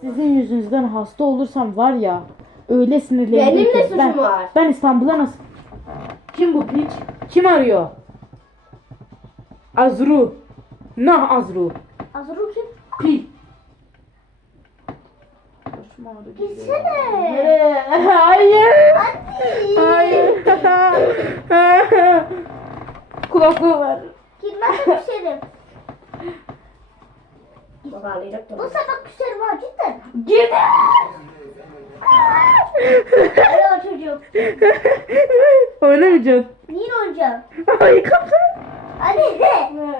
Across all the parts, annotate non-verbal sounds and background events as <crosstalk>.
Sizin yüzünüzden hasta olursam var ya öyle sinirlenirim Benim ki. ne suçum ben, var? Ben İstanbul'a nasıl... Kim bu piç? Kim arıyor? Azru. Nah Azru. Azru kim? Pi. Gitsene. Nereye? <laughs> Hayır. Hayır. <laughs> Kulaklığı ver. Gitmezse küserim toparlayacaktım. Bu sabah küserim var cidden. Gidin! Alo çocuğum. Oynamayacaksın. Niye oynayacağım? Ay kapı. Anne ne?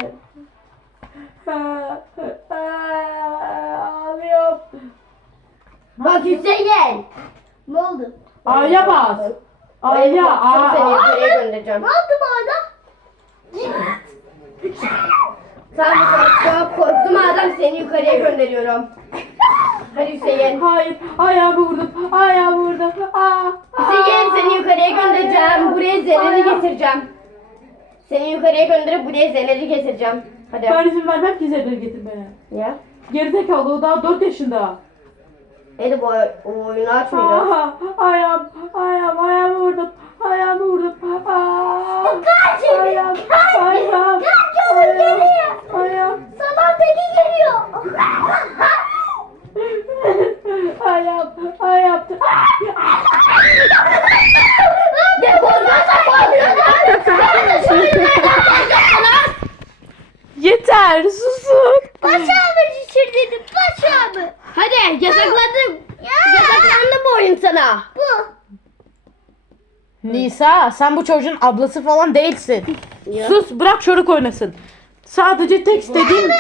Ağlıyorum. Bak Hüseyin. Ne oldu? A'ya bas. A'ya. A'ya. A'ya göndereceğim. Ne oldu bana? Git kadar çok korktum adam seni yukarıya gönderiyorum. Hadi Hüseyin. Hayır. Ayağımı vurdum. Ayağımı vurdum. Aa. Hüseyin seni yukarıya göndereceğim. Buraya Zeynep'i getireceğim. Seni yukarıya gönderip buraya Zeynep'i getireceğim. Hadi. Ben izin vermem ki Zebra getirmeye. Ya. Gerizekalı o daha 4 yaşında. Neydi bu oy- o oyunu açmıyor. Aa, ayağım, ayağım, ayağımı vurdum. Ayağımı vurdum. Aa, Kaç seni, ayağım, kaç. ayağım, oğlum ayağım, geliyor. ayağım, Sabah teki geliyor. ayağım, ayağım. Ya korkarsan Yeter, susun. Başağımı şişir dedim başağımı. Hadi yasakladım. Yasaklandı bu oyun sana. Bu. Nisa, sen bu çocuğun ablası falan değilsin. Ya. Sus, bırak çocuk oynasın. Sadece tek istediğin,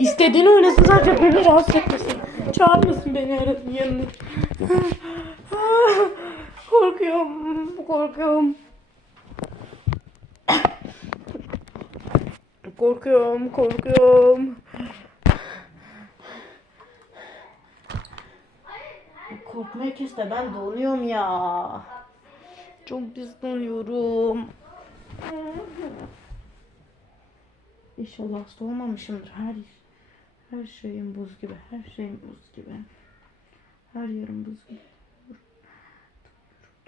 istediğini oynasın sadece beni rahatsız etmesin. Çağırmasın beni yarın yanına. Korkuyorum, korkuyorum. Korkuyorum, korkuyorum. Korkmayı kes de ben donuyorum ya. Çok pis donuyorum. İnşallah hasta olmamışımdır. Her her şeyim buz gibi. Her şeyim buz gibi. Her yerim buz gibi.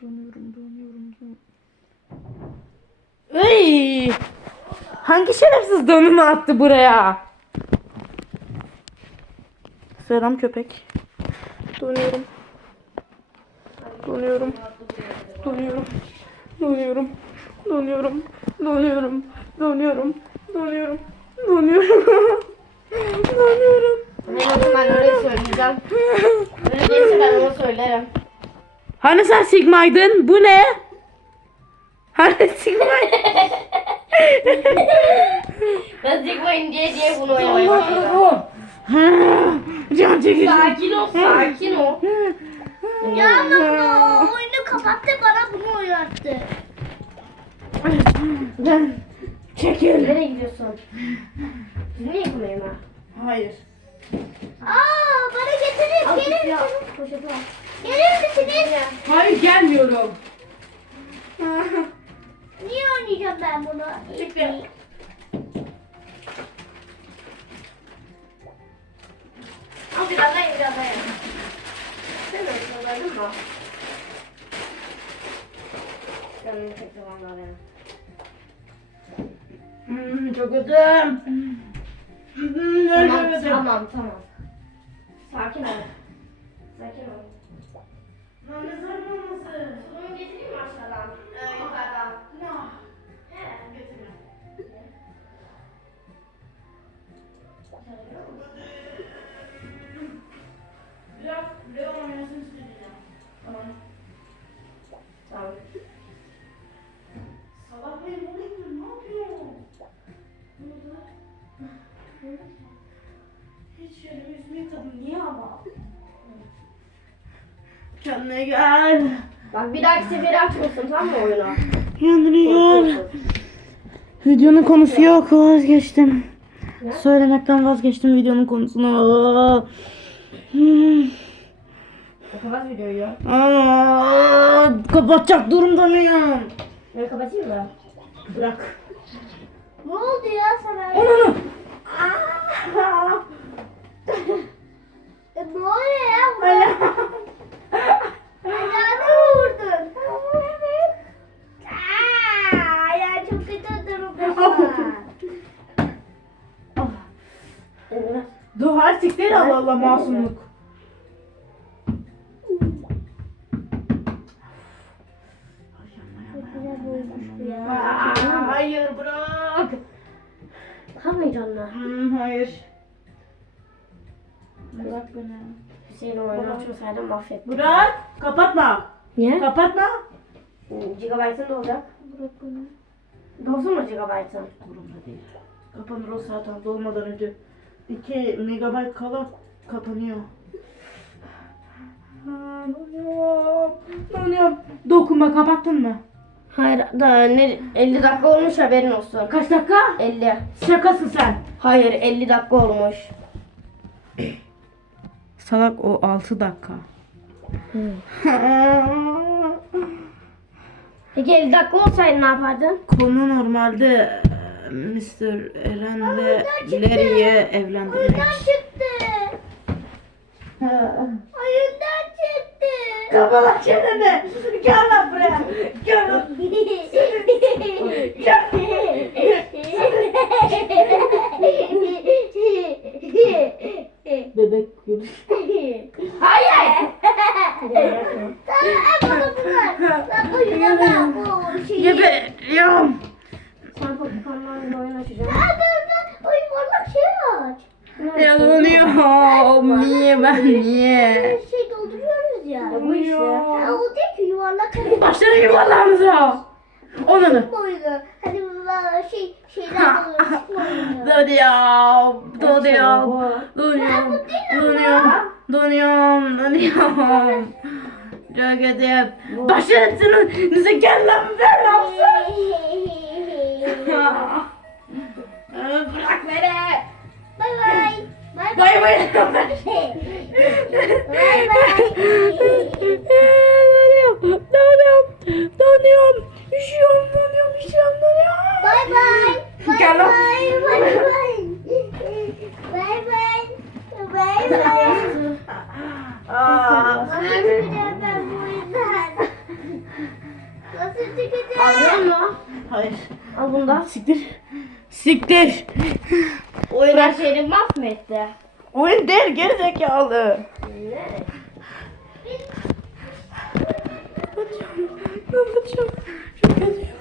Donuyorum, donuyorum, donuyorum. Ey! Hangi şerefsiz donumu attı buraya? Selam köpek. Donuyorum. Donuyorum. Donuyorum. Donuyorum. Donuyorum. Donuyorum. Donuyorum. Donuyorum. Donuyorum. Donuyorum. Ben o zaman öyle söyleyeceğim. Öyle değilse ben onu söylerim. Hani sen Sigma'ydın? Bu ne? Hani Sigma'ydın? Ben zıkmayın diye diye bunu oynamaya başladım. Can çekici. Sakin ol, sakin ol. Ya ama oyunu kapattı bana bunu oynattı. Çekil. Nereye gidiyorsun? Niye yıkmayın ha? Hayır. Aa bana getirin Al gelir ya. misiniz? Poşeti al. Gelir misiniz? Hayır gelmiyorum. Niye oynayacağım ben bunu? Bekle. Mi? Canım çekti vallahi benim. Hmm, çok ödüm. Hmm, Tamam, tamam, tamam. Sakin ol. Sakin ol. Ne sarılması? Bunu getireyim mi aşağıdan? Ee, yukarıdan. He, götürme. Biraz Hiç şöyle yüzümü yıkadım niye ama? Kendine gel. Bak bir dahaki sefere açmıyorsun tamam mı oyunu? Kendine gel. Videonun konusu yok vazgeçtim. Ne? Söylemekten vazgeçtim videonun konusunu. Hmm. Kapat videoyu. Aa, kapatacak durumda mıyım? Ben kapatayım mı? Bırak. Ne oldu ya sana? Hayır Allah Allah masumluk. Aa, Hayır bırak. Kalmayacaksın Hmm, hayır. Bırak beni. Hüseyin oyunu açmasaydım mahvet. Bırak. Kapatma. Niye? Kapatma. Gigabyte'ın da olacak. Bırak beni. Dolsun mu gigabyte'ın? Umurumda değil. Kapanır o zaten dolmadan önce. 2 megabayt kala kapanıyor. Aa, Donuyorum. Donuyorum. Dokunma kapattın mı? Hayır daha ne 50 dakika olmuş haberin olsun. Kaç dakika? 50. Şakasın sen. Hayır 50 dakika olmuş. Salak o 6 dakika. Peki 50 dakika olsaydı ne yapardın? Konu normalde Mr. Eren ve Larry'e evlendirmek. Çıktı. Oyundan çıktı. Kapat çeneni. Gel lan buraya. Gel lan. <laughs> Bebek gül. Hayır. Bak oyundan bu şeyi. Geberiyorum. Pokemon'larla oyun. Hadi orada oyun varmak şey aç. Yanıyorum. Niye ben niye? Şey dolduruyoruz ya. Ya bu işte. Ya o değil ki yuvarlak da. çıkma oyunu. Hani bunlar şey şeyler oluyor çıkma oyunu. Donuyorum. Donuyorum. Donuyorum. Donuyorum. Donuyorum. Donuyorum. Çok kötüyüm. Başarısını gel lan ver lan. Bırak beni. Bay bay. Bay Bay bay. Bay bay. Donuyorum. Al bunu da. Siktir. Siktir. Oyun her şeyini mahvetti. Oyun değil geri zekalı. Ne? Kapatacağım. Kapatacağım. Çok. Kapatacağım.